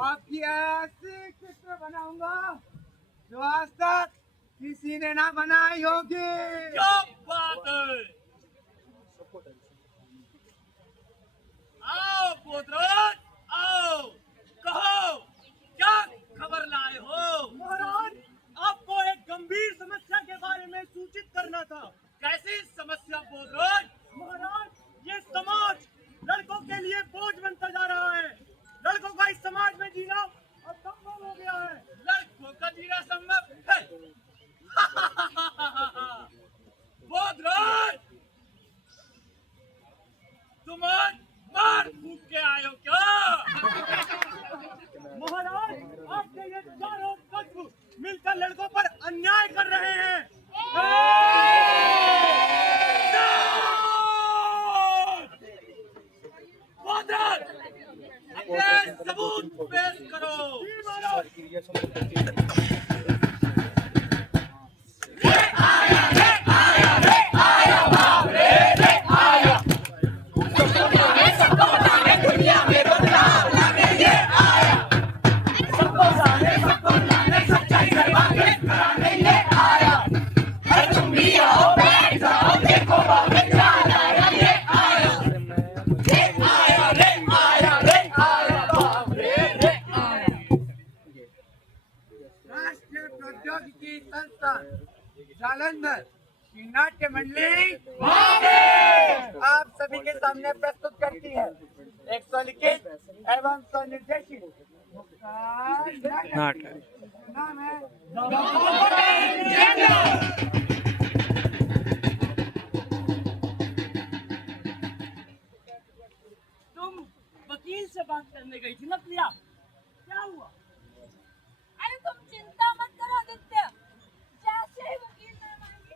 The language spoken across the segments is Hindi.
आपकी ऐसी चित्र बनाऊंगा जो आज तक किसी ने ना बनाई होगी। क्या बात है। आओ पोतराज, आओ, कहो क्या खबर लाए हो। महाराज, आपको एक गंभीर समस्या के बारे में सूचित करना था। कैसी समस्या पोतराज। महाराज, ये समाज लड़कों के लिए बोझ बनता जा रहा है। लड़कों का इस समाज में जीना असंभव हो गया है। लड़कों का जीना संभव है। पोतराज, तुम आज मार फूक के आए हो क्या। महाराज, आपके ये चारों तत्व मिलकर लड़कों पर अन्याय कर रहे हैं। पोतराज, अपने सबूत पेश करो। राष्ट्रीय प्रौद्योगिकी संस्थान जालंधर की नाट्य मंडली आप सभी के सामने प्रस्तुत करती है एक स्वलिखित एवं स्वनिर्देशित नाटक। नाम है तुम वकील से बात करने गई थी ना प्रिया, क्या हुआ? अरे तुम चिंता मत करो आदित्य, जैसे ही वकील ने मांगी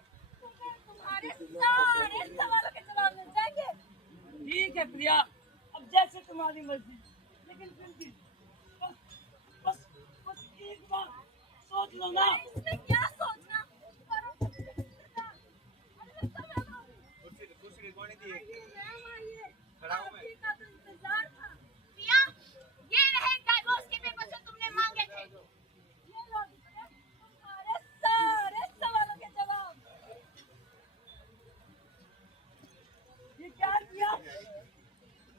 तुम्हारे सारे सवालों के जवाब मिल जाएंगे। ठीक है प्रिया, अब जैसे तुम्हारी मर्जी, लेकिन फिर भी बस बस बस एक बार सोच लो ना। इसमें क्या सोचना, करो। अरे सब है ना। आइए, का तो इंतजार था। प्रिया, ये रहे डाइवोर्स के पेपर जो तुमने मांगे थे। ये लो आदित्य, तुम्हारे सारे सवालों के जवाब। ये क्या किया?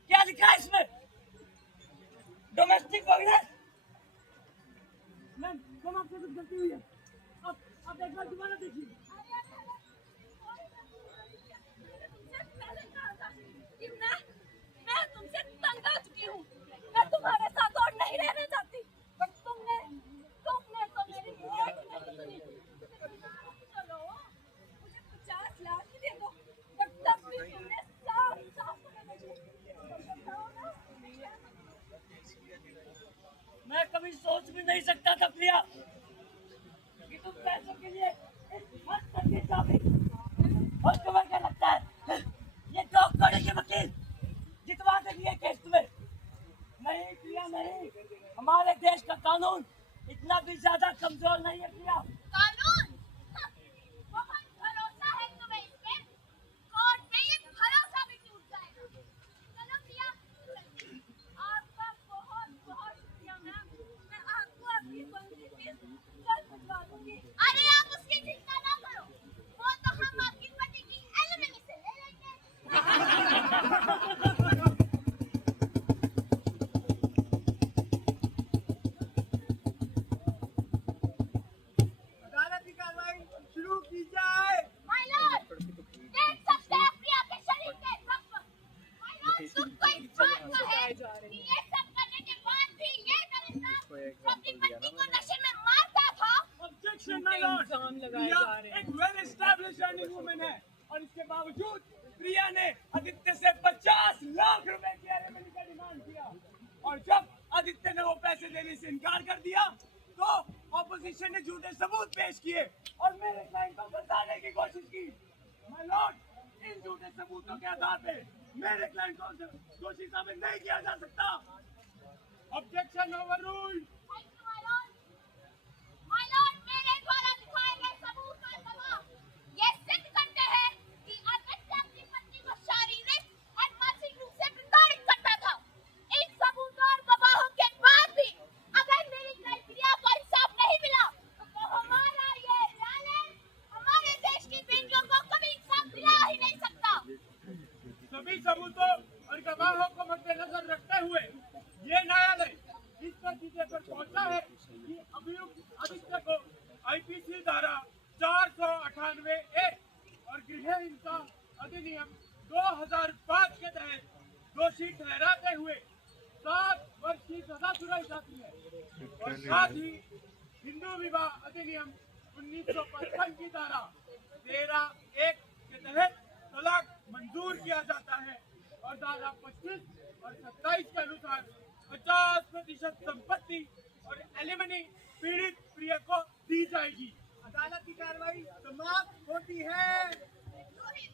क्या लिखा है इसमें? Domestic violence. मैम, आपसे कुछ गलती हुई है। अब एक बार दोबारा देखिए। तुमसे पहले कहा था कि मैं तुमसे तंग आ चुकी हूँ। मैं तुम्हारे साथ और नहीं रहना चाहती, पर तुमने तो मेरी एक नहीं सुनी। चलो, मुझे 50 लाख ही दे दो, पर तब भी तुमने साफ मना किया। मैं कभी सोच भी नहीं सकता था प्रिया कि तुम पैसों के लिए इस हद तक गिर जाओगी। और तुम्हें क्या लगता है ये डॉक्टर के वकील जितवा देंगे केस तुम्हें? नहीं प्रिया, नहीं। हमारे देश का कानून इतना भी ज्यादा कमजोर नहीं है प्रिया। कानून? बहुत भरोसा है तुम्हें इस पे। कोर्ट में ये भरोसा भी टूट जाएगा। चलो प्रिया, आपका बहुत बहुत शुक्रिया मैम। मैं आपको आपकी बनती फीस जल्द भिजवा दूंगी। अरे आप उसकी चिंता ना करो, वो तो हम आपकी पति की एलिमनी से ले लेंगे। अदालत की कार्रवाई शुरू की जाए। माय लॉर्ड, देख सकते हैं प्रिया के शरीर के रक्त। माय लॉर्ड, तुमको इस बात का है कि ये सब करने के बाद भी ये दरिंदा अपनी पत्नी को नशे में मारता था। Objection my Lord. प्रिया एक वेल एस्टैब्लिश्ड अर्निंग वुमन है और इसके बावजूद प्रिया ने आदित्य से 50 लाख रुपए की एलिमनी का डिमांड किया, और जब आदित्य ने वो पैसे देने से इनकार कर दिया तो ऑपोजिशन ने झूठे सबूत पेश किए और मेरे क्लाइंट को फंसाने की कोशिश की। माय लॉर्ड, इन झूठे सबूतों के आधार पे मेरे क्लाइंट को दोषी साबित नहीं किया जा सकता। Objection overruled. Thank you my Lord. My Lord, मेरे द्वारा दिखाए गए सबूत और गवाह ये सिद्ध करते हैं कि आदित्य अपनी पत्नी को शारीरिक और मानसिक रूप से प्रताड़ित करता था। इन सबूतों और गवाहों के बाद भी और गृह हिंसा अधिनियम 2005 के तहत दोषी ठहराते हुए 7 वर्ष की सजा सुनाई जाती है। और साथ ही हिंदू विवाह अधिनियम 1955 की धारा 13(1) के तहत तलाक मंजूर किया जाता है और धारा 25 और 27 के अनुसार 50% संपत्ति और एलिमनी पीड़ित प्रिय को दी जाएगी। अदालत की कार्रवाई समाप्त होती है। रोहित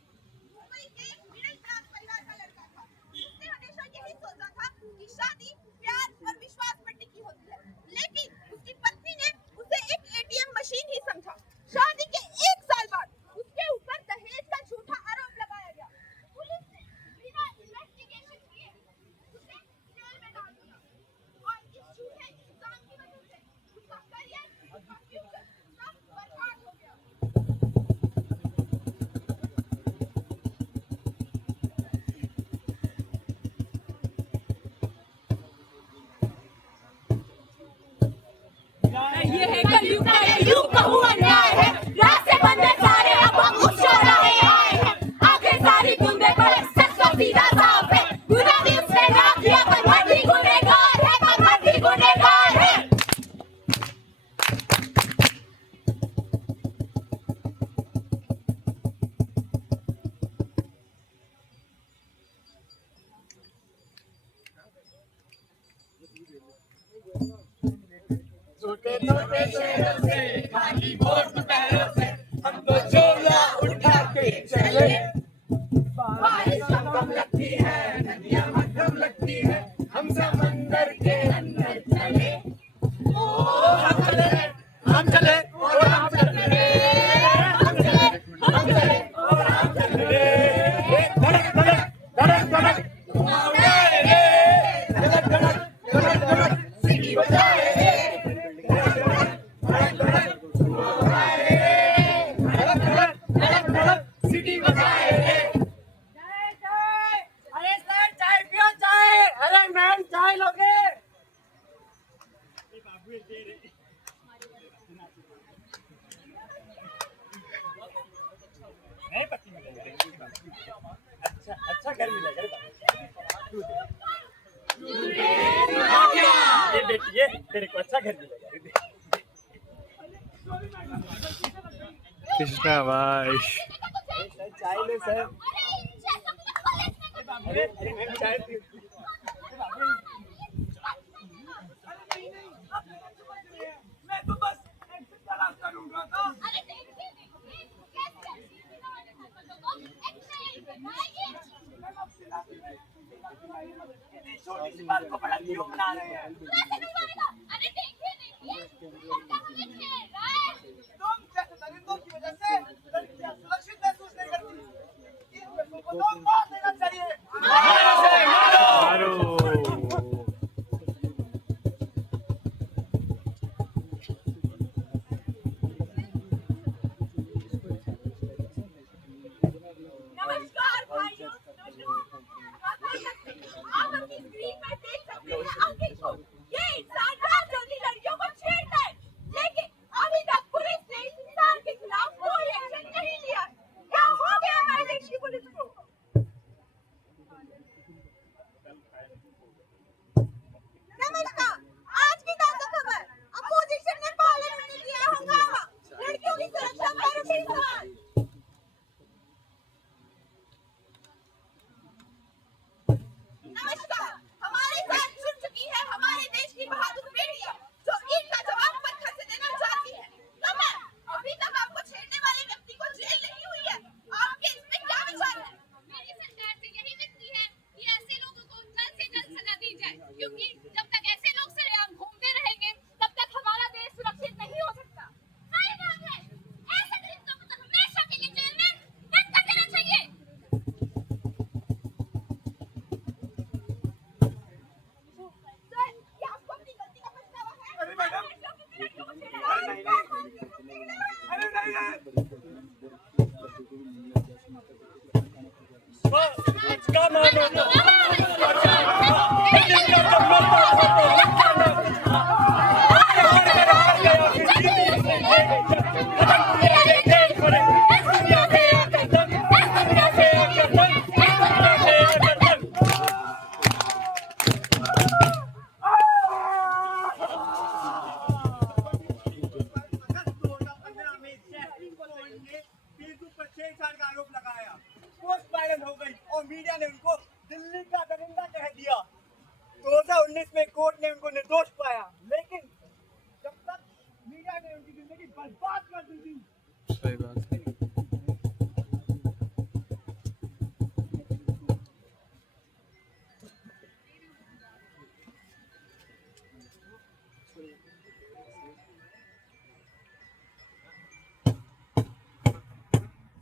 मुंबई के मिडिल क्लास परिवार का लड़का था। उसने हमेशा यही सोचा था कि शादी प्यार और विश्वास पर टिकी होती है, लेकिन उसकी पत्नी ने उसे एक एटीएम मशीन ही समझा। शादी के 1 साल बाद उसके ऊपर दहेज का झूठा आरोप लगाया गया। पुलिस ने बिना इन्वेस्टिगेशन किए उसे जेल में डाल दिया और इस झूठे इल्जाम की वजह से उसका करियर, उसका फ्यूचर सब बर्बाद हो गया। ये है कलयुग का ये युग का हुआ न्याय है। रास्ते बंद है सारे, अब हम उस चौराहे आए हैं। आखिर सारी गुंडे पर सच का सीधा साफ है। गुनाह भी उसने ना किया पर मर्जी गुनहगार है, पर मर्जी गुनहगार है। छोटे छोटे शहरों से खाली वोट पैरों से हम तो झोला उठा के चले। बारिश कम लगती है, नदियां मध्यम लगती है, हम समंदर के अंदर चले। ओ हम चले, हम चले और हम चले, हम चले, हम चले और हम चले। धड़क धड़क धड़क धड़क धुआं उड़ाए रे, धड़क धड़क धड़क धड़क सीटी बजाए रे। सिटी बजाए रे। अरे सर चाय पियो चाय। अरे मैम चाय लोगे? अच्छा घर मिलेगा ये देखिए तेरे को अच्छा घर मिलेगा। कृष्णा भाई चाय ले सर। अरे अरे मैं चाय पी। मैं तो बस एक्सिट तलाश करूंगा था। अरे देखिए कैसे छोटी सी बात को बड़ा क्यों बना रहे हैं? अरे देखिए खेल रहा है। तुम जैसे दलितों की वजह से लड़कियां सुरक्षित महसूस नहीं करती। इन लोगों को तो मार देना चाहिए। मारो। नमस्कार भाइयों, आप अपनी स्क्रीन पर देख सकते हैं अंकित को। ये इंसान राजनीति लड़कियों को छेड़ता है, लेकिन अभी तक पुलिस ने इस इंसान के खिलाफ कोई एक्शन नहीं लिया। क्या हो गया हमारे देश की पुलिस को? नमस्कार, आज की ताजा खबर। अपोजिशन ने पार्लियामेंट में किया हंगामा, लड़कियों की सुरक्षा पर उठी सवाल। नमस्कार, हमारे साथ जुड़ चुकी है हमारे देश की बहादुर बेटियां जो ईद का जवाब पत्थर से देना चाहती है। तो मैम, अभी तक आपको छेड़ने वाले व्यक्ति को जेल नहीं हुई है, आपके इसमें क्या विचार है? मेरी सरकार से यही विनती है कि ऐसे लोगों को जल्द से जल्द सजा दी जाए, क्योंकि जब तक ऐसे लोग सरेआम घूमते रहेंगे तब तक हमारा देश सुरक्षित नहीं हो सकता। सही बात है, ऐसे दलितों को तो हमेशा के लिए जेल में बंद कर देना चाहिए। सर, क्या आपको अपनी गलती का पछतावा है? अरे मैडम। अरे अरे नहीं। इसका मानो नहीं, तो मीडिया ने उनको दिल्ली का दरिंदा कह दिया। 2019 में कोर्ट ने उनको निर्दोष पाया, लेकिन जब तक मीडिया ने उनकी जिंदगी बर्बाद कर दी थी। सही बात है।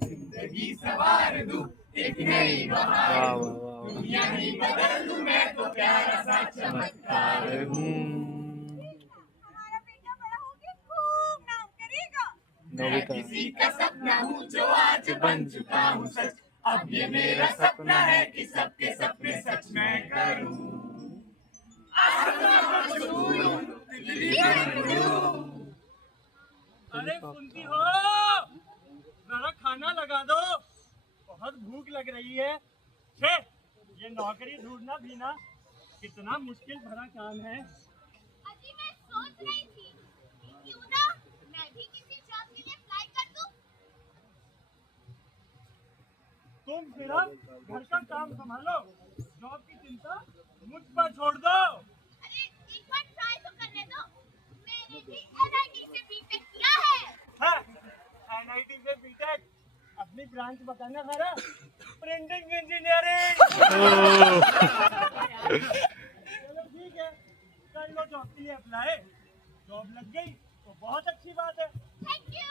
जिंदगी सवार दूं एक नई बहार, वाह वाह वाह। दुनिया ही बदल दूं मैं तो प्यारा सा चमत्कार। हमारा बेटा बड़ा होके खूब नाम करेगा। नोबिता किसी का सपना हूँ जो आज बन चुका हूँ सच। अब ये मेरा सपना है कि सबके सपने सच मैं करूँ। अरे सुनती हो, जरा खाना लगा दो, बहुत भूख लग रही है। छे, ये नौकरी ढूंढना भी ना कितना मुश्किल भरा काम है। अजी मैं सोच रही थी कि क्यों ना मैं भी किसी जॉब के लिए अप्लाई कर दूं। तुम सिर्फ घर का काम संभालो, जॉब की चिंता मुझ पर छोड़ दो। अरे एक बार ट्राई तो करने दो। मैंने भी एनआईटी से बीटेक किया है। एनआईटी से बीटेक, अपनी ब्रांच बताना जरा। Printing engineering. चलो ठीक है, कर लो जॉब के लिए अप्लाई। जॉब लग गई तो बहुत अच्छी बात है। Thank you.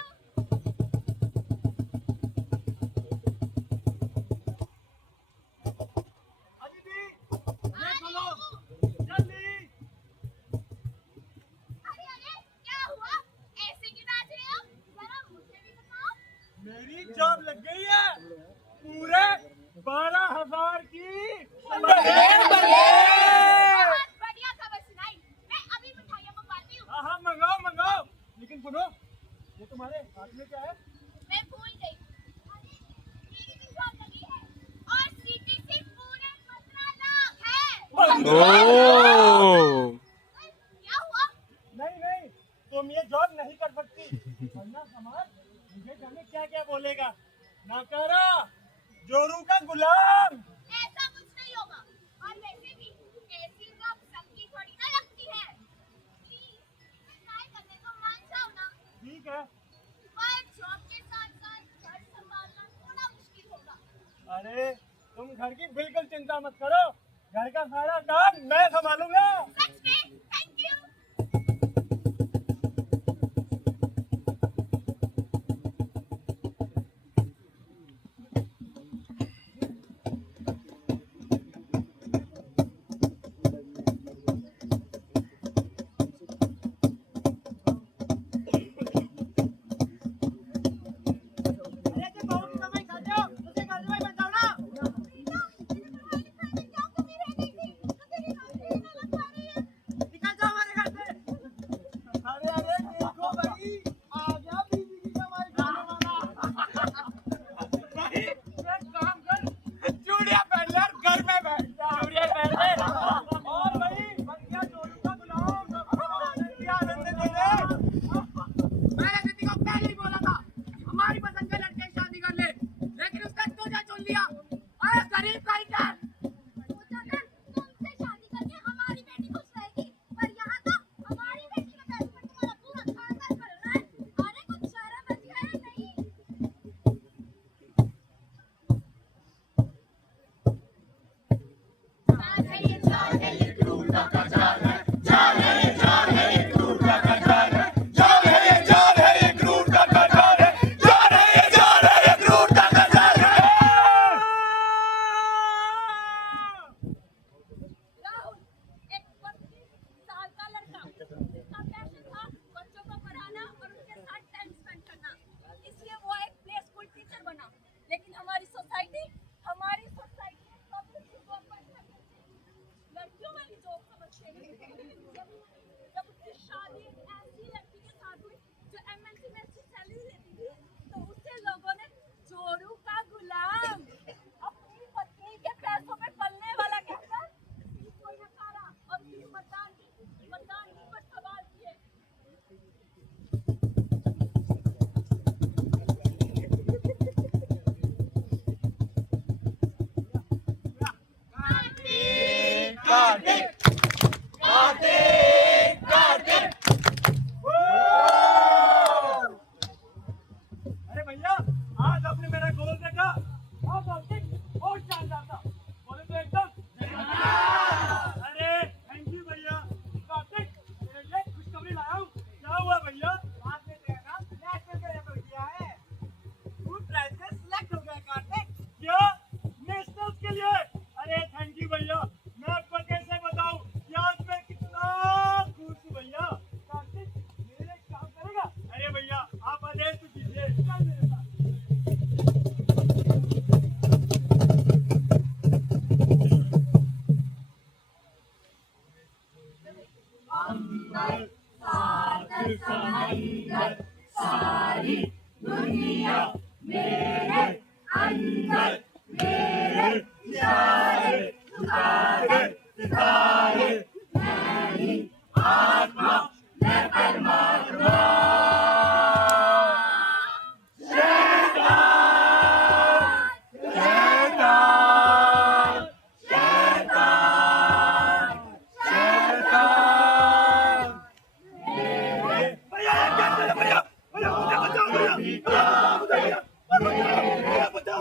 अदिति, ये सुनो, जल्दी। अरे अरे क्या हुआ? ऐसे क्यों नाच रहे हो? जरा मुझे भी बताओ। मेरी जॉब लग गई है, पूरे 12,000 की। बहुत बढ़िया खबर सुनाई। मैं अभी मिठाइयाँ मंगवाती हूँ। हाँ हाँ, मंगाओ मंगाओ, लेकिन सुनो, ये तुम्हारे हाथ में क्या है? मैं भूल गई। अरे मेरी भी जॉब लगी है और सीटीसी पूरे 15 लाख है। ओह क्या हुआ? नहीं नहीं, तुम ये जॉब नहीं कर सकती, वरना समाज मुझे जाने क्या क्या बोलेगा। नकारा, जोरू का गुलाम। ऐसा कुछ नहीं होगा। और वैसे भी ऐसी जॉब सबकी थोड़ी ना लगती है। प्लीज ट्राई करने को मान जाओ ना। ठीक है, पर जॉब के साथ साथ घर संभालना थोड़ा मुश्किल होगा। अरे तुम घर की बिल्कुल चिंता मत करो, घर का सारा काम मैं संभालूंगा। सच में थैंक यू। अरे जो बहू की कमाई खाते हो, उसे घर में बचाओ ना। निकल जाओ हमारे घर से। अरे अरे देखो भाई, आ गया बीवी की कमाई खाने वाला। भाई एक काम कर, चूड़ियां पहन ले और घर में बैठ जा। चूड़ियां पहन ले और भाई बन गया जोरू का गुलाम। आनंद दे दे। मैंने दीदी को पहले ही बोला था हमारी पसंद के लड़के से शादी कर ले, लेकिन उसने तुझे चुन लिया। अरे गरीब का इज्जत। सोचा था तुमसे शादी करके हमारी बेटी खुश रहेगी, पर यहाँ तो हमारी बेटी के पैर पर तुम्हारा पूरा खानदान पल रहा है। अरे कुछ शर्म आती है नहीं? जान है ये जान है ये क्रूरता का जाल है। जान है ये जान है ये क्रूरता का जाल है। जान है ये जान है ये क्रूरता का जाल है। जान है ये जान है ये क्रूरता का जाल है। राहुल एक 32 साल का लड़का, जिसका पैशन था बच्चों को पढ़ाना और उनके साथ टाइम स्पेंड करना, इसलिए वो एक प्ले स्कूल टीचर बना। लेकिन हमारी सोसाइटी कभी उसको अच्छा करती है। लड़कियों में भी जो समझते अरे भैया, आज आपने मेरा गोल देखा। हाँ कार्तिक, और शानदार था। बोले तो एकदम। अरे थैंक यू भैया। कार्तिक, तेरे लिए खुशखबरी लाया हूँ। क्या हुआ भैया? आपने देखा नेशनल के लिए किया है। तू प्राइज में सिलेक्ट हो गया कार्तिक। क्या नेशनल के लिए? अरे थैंक यू भैया। मैं आपको कैसे बताऊं कि आज मैं कितना खुश हूँ भैया। कार्तिक, मेरे लिए एक काम करेगा? अरे भैया, आप आदेश तो कीजिए। चल मेरे साथ। भैया क्या कर रहे हो भैया? भैया मुझे बचाओ भैया। भैया बचाओ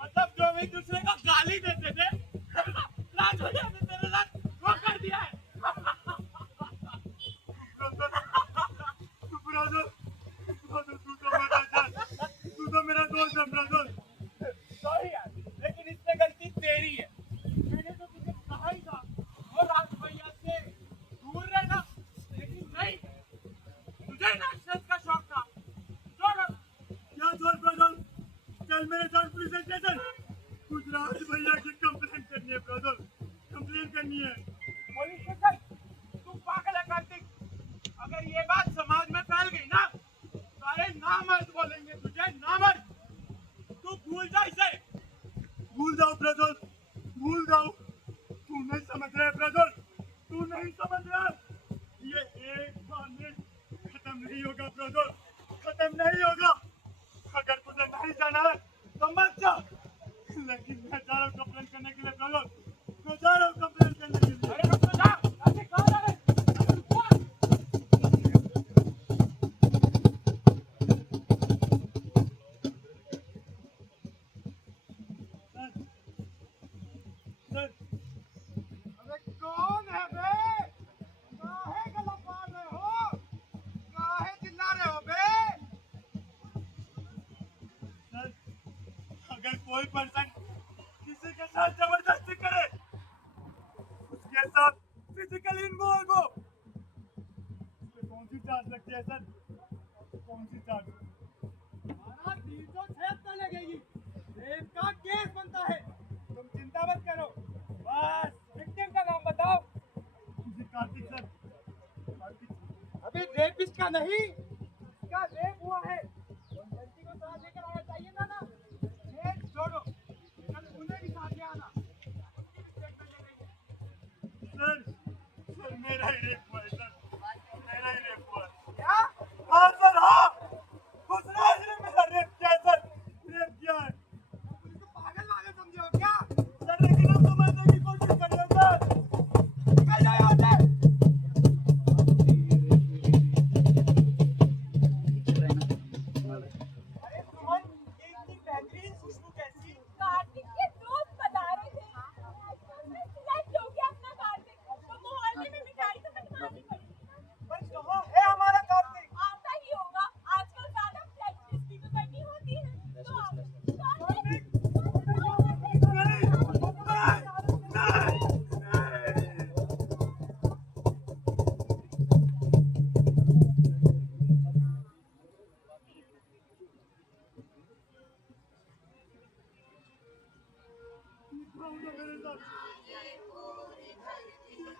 मतलब जो हम एक दूसरे को गाली देते थे, राज भैया ने तेरे साथ वो कर दिया है। तू तो मेरा दोस्त है ब्रदर। सॉरी यार, लेकिन इसमें गलती तेरी है। मैंने तो तुझे कहा ही था वो राज भैया से दूर रहना, लेकिन नहीं, तुझे नेशनल का शौक था। छोड़ क्या छोड़ ब्रदर, चल मेरे साथ पुलिस स्टेशन। कुछ राज भैया की कंप्लेन करनी है ब्रदर, कंप्लेन करनी है। Police station? तू पागल है कार्तिक। अगर ये बात समाज में फैल गई ना, सारे नामर्द बोलेंगे तुझे नामर्द। तू भूल जा इसे। भूल जाओ ब्रदर, भूल जाओ। तू नहीं समझ रहा ब्रदर, तू नहीं समझ रहा। ये एक बार में खत्म नहीं होगा ब्रदर, खत्म नहीं होगा। अगर तुझे नहीं जाना है तो मत जा, लेकिन मैं जा रहा हूँ कंप्लेन करने के लिए ब्रदर, मैं जा रहा हूँ कंप्लेन करने के लिए। अरे रुक तो जा, अरे कहाँ जा रहे? अरे रुक जा। सर, अबे कौन है बे? काहे गला फाड़ रहे हो? काहे चिल्ला रहे हो बे? सर, अगर कोई पर्सन किसी के साथ जबरदस्ती करे, उसके साथ फिजिकली इन्वॉल्व हो, उस पे कौन सी चार्ज लगती है सर? कौन सी चार्ज? हमारा 376 लगेगी। रेप का केस बनता है। तुम चिंता मत करो। बस विक्टिम का नाम बताओ। जी कार्तिक सर, कार्तिक। अभी रेपिस्ट का नहीं, इसका रेप हुआ है। लड़की को साथ लेकर आना चाहिए था ना। रेप छोड़ो, कल उन्हें भी साथ ले आना। उनकी भी स्टेटमेंट ले लेंगे। सर, सर मेरा ही रेप हुआ है सर, मेरा ही रेप हुआ है। क्या? हाँ सर, हाँ, उस राज ने मेरा रेप किया है सर, रेप किया है। पुलिस को पागल वागल समझे हो क्या? सर लेकिन हम समझने की कोशिश कर रहे हैं सर। निकल जाओ यहाँ से। अरे सुमन, ये इतनी बेहतरीन खुशबू कैसी? कार्तिक के दोस्त बता रहे थे। मैं सिलेक्ट हो गया अपना कार्तिक। तो मोहल्ले में मिठाई तो बंटवा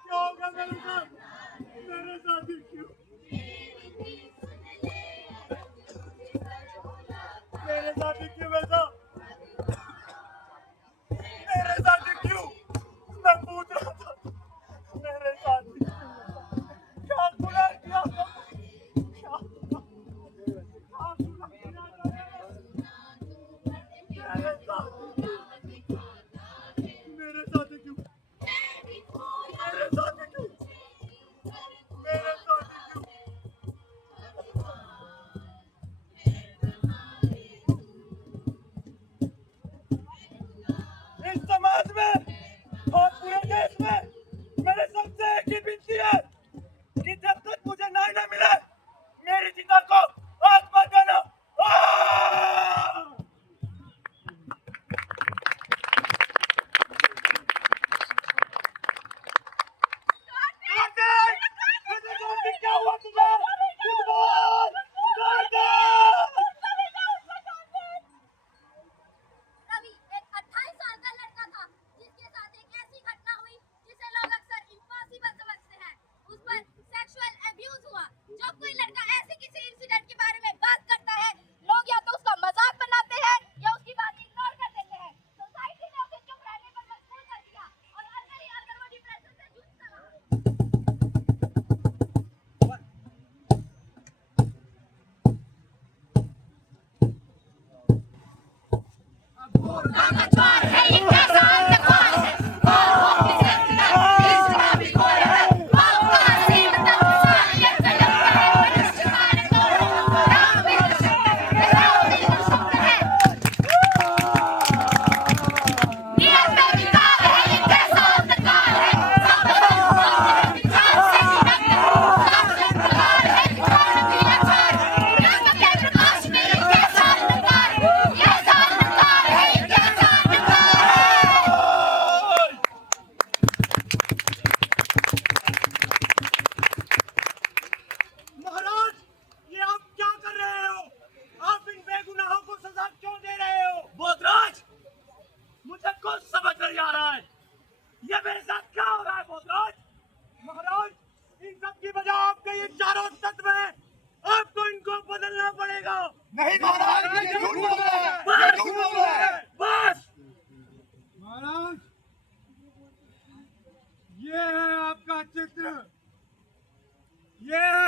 क्या होगा मेरे साथ ही क्यों मेरे साथ ही क्यों ऐसा मेरे साथ ही क्यों मैं पूछ रहा था मेरे साथ ही क्यों ऐसा? क्या गुनाह किया था? क्या गुनाह किया था मेरे साथ ही क्यों मेरे साथ ही क्यों मेरे साथ ही क्यों इस समाज में और पूरे देश में मेरे सबसे एक ही विनती है कि जब तक मुझे न्याय न मिले मेरी चिता को आग मत देना। क्या हुआ तुझे? कुछ बोल! रवि एक 28 साल का लड़का था जिसके साथ एक ऐसी घटना हुई जिसे लोग अक्सर इम्पॉसिबल समझते हैं। उस पर सेक्सुअल अब्यूज हुआ। जब कोई लड़का ऐसे किसी इंसिडेंट के बारे में बात करता है लोग या तो उसका मजाक बनाते हैं या उसकी बात इग्नोर कर देते हैं। सोसाइटी ने उसे चुप रहने पर मजबूर कर दिया और अंदर ही अंदर वो डिप्रेशन से जूझता रहा। महाराज ये आप क्या कर रहे हो? आप इन बेगुनाहों को सजा क्यों दे रहे हो? बोधराज मुझे कुछ समझ नहीं आ रहा है ये मेरे साथ क्या हो रहा है बोधराज? महाराज इन सब की वजह आपके ये चारों तत्व हैं। आपको इनको बदलना पड़ेगा। नहीं महाराज ये झूठ बोल रहा है। बस महाराज ये है आपका चित्र, ये है